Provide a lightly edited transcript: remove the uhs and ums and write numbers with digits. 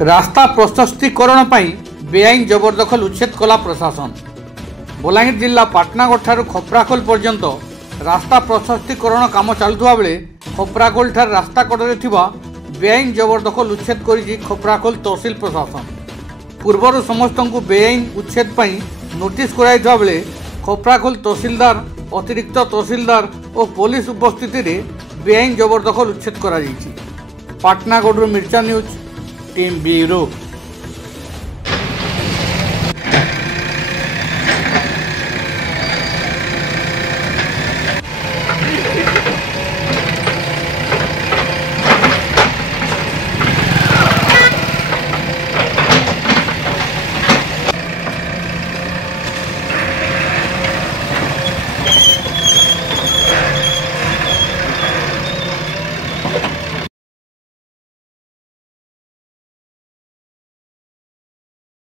रास्ता प्रशस्तीकरण बेआईन जबरदखल उच्छेद कला प्रशासन। बलांगीर जिला पाटनागढ़ ठारू खपराखोल पर्यंत रास्ता प्रशस्तीकरण काम चलुवा बेले खपराखोल ठार रास्ता कड़े बेआईन जबरदखल उच्छेद करिछि खपराखोल तहसिल प्रशासन। पूर्वर समस्त बेआईन उच्छेद नोटिस कराइथिबा बेले खपराखोल तहसिलदार, अतिरिक्त तहसिलदार और पुलिस उपस्थिति रे बेआईन जबरदखल उच्छेद करा जाइछि। पाटनागढ़ मिर्चा न्यूज टीम ब्यूरो।